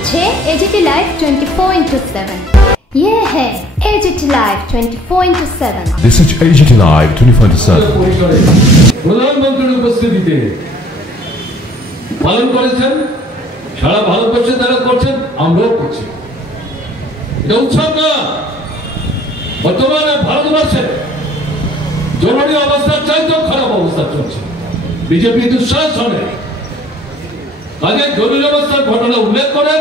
দেখছে AGT live 24/7। ये है AGT live 24/7। This is AGT Live 24/7। প্রধানমন্ত্রীর উপস্থিতিতে পালন করেছেন, সারা ভারতবর্ষে তারা করছেন, আমরাও করছি। এটা উৎসব না, বর্তমানে ভারতবর্ষে জরুরি অবস্থার চাইতেও খারাপ অবস্থা চলছে। বিজেপি দুঃশাসনে কাজে জরুরি অবস্থার ঘটনা উল্লেখ করে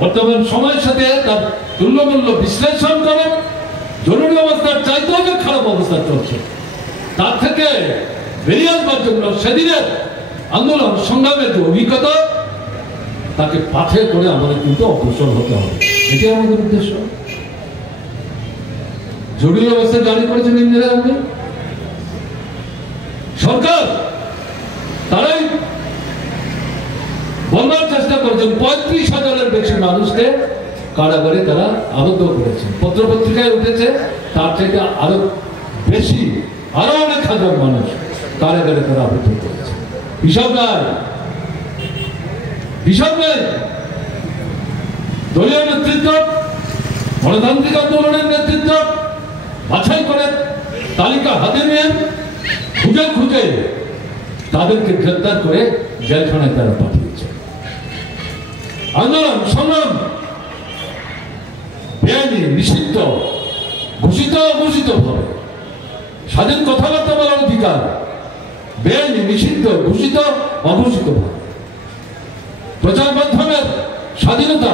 বর্তমান সময়ের সাথে তার তুল্যমূল্য বিশ্লেষণ করে জরুরি অবস্থার চাইতেও যে খারাপ অবস্থা চলছে তার থেকে বেরিয়ে আসবার জন্য সেদিনের আন্দোলন সংগ্রামের যে অভিজ্ঞতা তাকে পাথে করে আমাদের কিন্তু অগ্রসর হতে হবে। এটাই আমাদের উদ্দেশ্য। জরুরি অবস্থা জারি করেছেন ইন্দিরা গান্ধী সরকার, তারাই বলার চেষ্টা করেছেন 35,000-এর বেশি মানুষকে কারাগারে তারা আবদ্ধ করেছেন। পত্রপত্রিকায় উঠেছে তার থেকে আরো বেশি, আরো অনেক হাজার মানুষ কারাগারে তারা আবদ্ধ করেছে। হিসাব নাই। দলীয় নেতৃত্ব, গণতান্ত্রিক আন্দোলনের নেতৃত্ব বাছাই করে তালিকা হাতে নিয়ে খুঁজে তাদেরকে গ্রেপ্তার করে জেলখানায় তারা পাঠিয়েছে। আন্দোলন সংগ্রাম বেআইনি, নিষিদ্ধ, ঘোষিত অঘোষিত ভাবে স্বাধীন কথাবার্তা বলার অধিকার বেআইনি, নিষিদ্ধ, ঘোষিত অঘোষিত ভাবে প্রচার মাধ্যমের স্বাধীনতা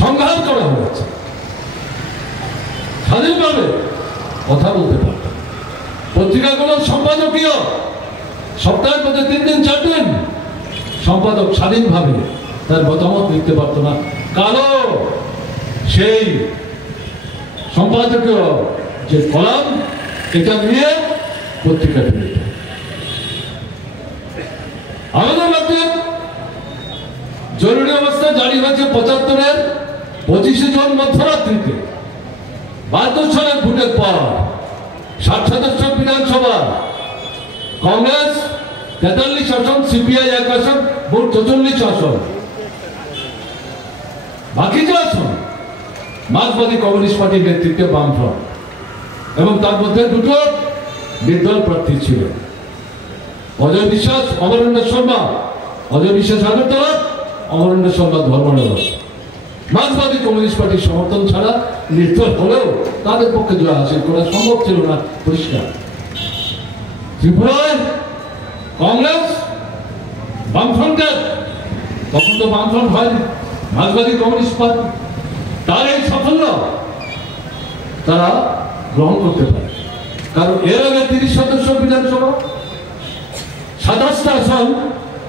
সংঘাত করা হয়েছে। স্বাধীনভাবে কথা বলতে পারত, পত্রিকাগুলোর সম্পাদকীয় সপ্তাহের মধ্যে 3 দিন 4 দিন সম্পাদক স্বাধীনভাবে তার মতামত লিখতে পারত না। কালো সেই সম্পাদকীয় যে কলাম এটা নিয়ে পত্রিকা বেরিয়ে আমাদের রাজ্যে জরুরি অবস্থা জারি হয়েছে 75-এর 25 জন মধ্যরাত্রিতে 72 সালের ভোটের পর 60 সদস্য বিধানসভা, কংগ্রেস 43 আসন, সিপিআই 1 আসন, মোট 44 আসন। বাকি যে আসন মার্ক্সবাদী কমিউনিস্ট পার্টির নেতৃত্বে বামফ্রন্ট, এবং তার মধ্যে 2টো নির্দল প্রার্থী ছিল, অজয় বিশ্বাস, অমরেন্দ্র শর্মা। অজয় বিশ্বাস আগরতলা, অমরেন্দ্র শর্মা ধর্মনগর। মার্ক্সবাদী কমিউনিস্ট পার্টির সমর্থন ছাড়া নির্দল হলেও তাদের পক্ষে জয় হাসিল করা সম্ভব ছিল না, পরিষ্কার। ত্রিপুরায় কংগ্রেস বামফ্রন্টের, তখন তো বামফ্রন্ট হয়নি, মার্ক্সবাদী কমিউনিস্ট পার্টি, তার এই সাফল্য তারা গ্রহণ করতে পারে। কারণ এর আগে 30 সদস্য বিধানসভা, 27টা আসন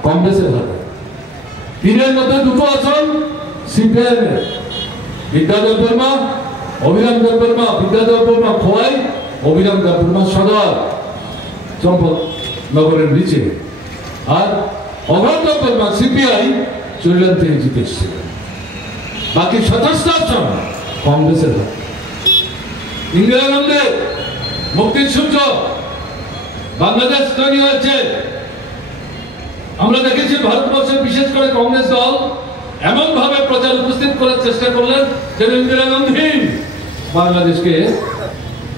কংগ্রেসের হাতে, 3-এর মধ্যে 2টো আসন সিপিআইএম এর। বিদ্যাদেব বর্মা, অভিরাম দেববর্মা, বিদ্যাদেব বর্মা খোয়াই, অভিরাম দেববর্মা সদর চম্পকনগরের নিচে, আর অভয় দেববর্মা সিপিআই চুরিলান থেকে জিতে এসেছিল। বাকি 27টা আসন কংগ্রেসের হাতে। ইন্দিরা গান্ধী মুক্তির সূর্য, বাংলাদেশ তৈরি হয়েছে। আমরা দেখেছি ভারতবর্ষের বিশেষ করে কংগ্রেস দল এমন ভাবে প্রচার উপস্থিত করার চেষ্টা করলেন যেন ইন্দিরা গান্ধী বাংলাদেশকে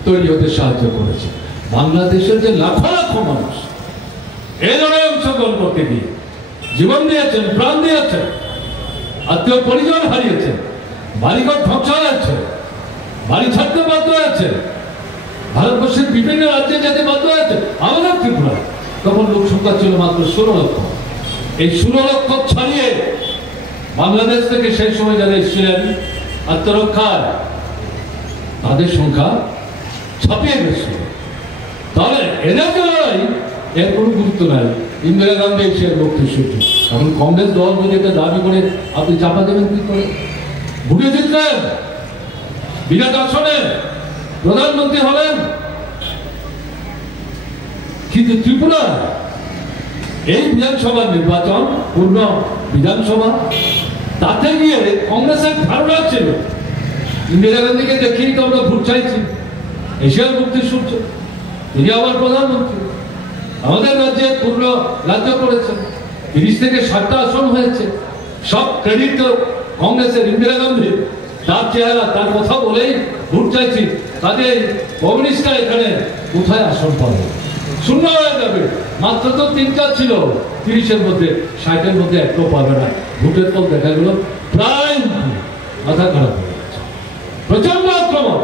তৈরি হতে সাহায্য করেছে। বাংলাদেশের যে লাখো লাখো মানুষ এই লড়াই অংশগ্রহণ করতে গিয়ে জীবন দিয়েছেন, প্রাণ দিয়েছেন, আত্মীয় পরিজন হারিয়েছেন, বাড়িঘর ধ্বংস হয়েছে, বাড়ি ছাড়তে বাধ্য হয়েছে, ভারতবর্ষের বিভিন্ন রাজ্যে যেতে বাধ্য হয়েছে। আমাদের ত্রিপুরা তখন লোক সংখ্যা ছিল মাত্র 16 লক্ষ। এই 16 লক্ষ ছাড়িয়ে বাংলাদেশ থেকে সেই সময় যারা এসেছিলেন আত্মরক্ষার, তাদের সংখ্যা ছাপিয়ে গেছিল। তাহলে এদের লড়াই এর কোনো গুরুত্ব নাই। ইন্দিরা গান্ধী এসে মুক্তির সূর্য। এখন কংগ্রেস দল যদি এটা দাবি করে আপনি চাপা দেবেন কি করে? ভোটে জিতলেন, বিরাট আসনে প্রধানমন্ত্রী হলেন, কিন্তু ত্রিপুরা এই বিধানসভা নির্বাচন, পূর্ণ বিধানসভা, তাতে গিয়ে কংগ্রেসের ধারণা ছিল ইন্দিরা গান্ধীকে দেখিয়েই তো আমরা ভোট চাইছি, এশিয়ার মুক্তির সূর্য, তিনি আবার প্রধানমন্ত্রী। আমাদের রাজ্যে পূর্ণ রাজ্য করেছেন, 30 থেকে 60টা আসন হয়েছে, সব ক্রেডিট তো কংগ্রেসের ইন্দিরা গান্ধী, তার চেহারা তার কথা বলেই ভোট চাইছি, কাজে কমিউনিস্টরা এখানে কোথায় আসন পাবে, শূন্য হয়ে যাবে। মাত্র তো 3-4 ছিল, 30-এর মধ্যে 60-এর মধ্যে একটাও পাবে না। ভোটের পর দেখা গেল প্রায় মাথা খারাপ হয়ে গেছে। প্রচন্ড আক্রমণ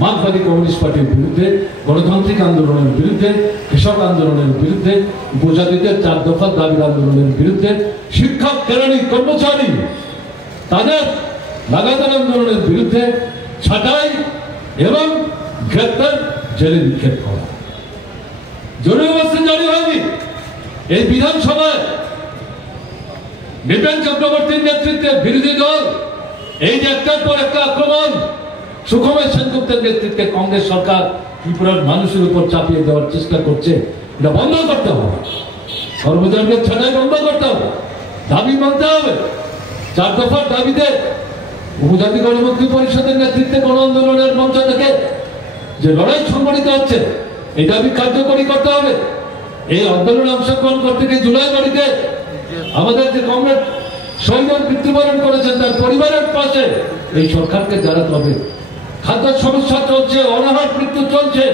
মার্কসবাদী কমিউনিস্ট পার্টির বিরুদ্ধে, গণতান্ত্রিক আন্দোলনের বিরুদ্ধে, কৃষক আন্দোলনের বিরুদ্ধে, উপজাতিদের 4 দফা দাবির আন্দোলনের বিরুদ্ধে, শিক্ষক, কেরানি, কর্মচারী তাদের লাগাতার আন্দোলনের বিরুদ্ধে ছাঁটাই এবং গ্রেপ্তার, জেলে নিক্ষেপ করা। জরুরি অবস্থা জারি হয়নি। এই বিধানসভায় বিপিন চক্রবর্তীর নেতৃত্বে বিরোধী দল এই যে একটার পর একটা আক্রমণ, সুখময় সেনগুপ্তের নেতৃত্বে কংগ্রেস সরকার ত্রিপুরার মানুষের উপর চাপিয়ে দেওয়ার চেষ্টা করছে, এটা বন্ধ করতে হবে। কর্মচারীদের ছাঁটাই বন্ধ করতে হবে, দাবি মানতে হবে। 4 দফার দাবিতে উপজাতি গণমুক্তি পরিষদের নেতৃত্বে গণ আন্দোলনের মঞ্চ থেকে যে লড়াই সংগঠিত হচ্ছে, এই দাবি কার্যকরী করতে হবে। এই আন্দোলনে অংশগ্রহণ করতে গিয়ে জুলাই বাড়িতে আমাদের যে কমরেড শহীদ মৃত্যুবরণ করেছেন তার পরিবারের পাশে এই সরকারকে দাঁড়াতে হবে। খাদ্য সমস্যা চলছে, অনাহার মৃত্যু চলছে,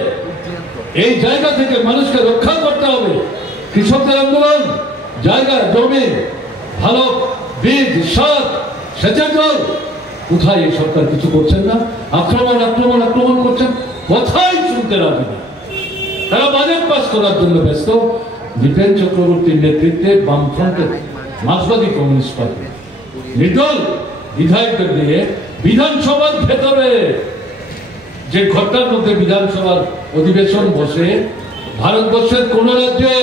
এই জায়গা থেকে মানুষকে রক্ষা করতে হবে। কৃষকদের আন্দোলন, জায়গা জমি, ভালো বীজ, সার, সেচের জল, কোথায় এই সরকার কিছু করছেন না? আক্রমণ আক্রমণ আক্রমণ করছেন, কোথায় শুনতে রাখি না। তারা বাজেট পাস করার জন্য ব্যস্ত। বিপিন চক্রবর্তীর নেতৃত্বে বামফ্রন্টের মার্কসবাদী কমিউনিস্ট পার্টি নির্দল বিধায়কদের নিয়ে বিধানসভার ভেতরে যে ঘটনার মধ্যে বিধানসভার অধিবেশন বসে, ভারতবর্ষের কোন রাজ্যে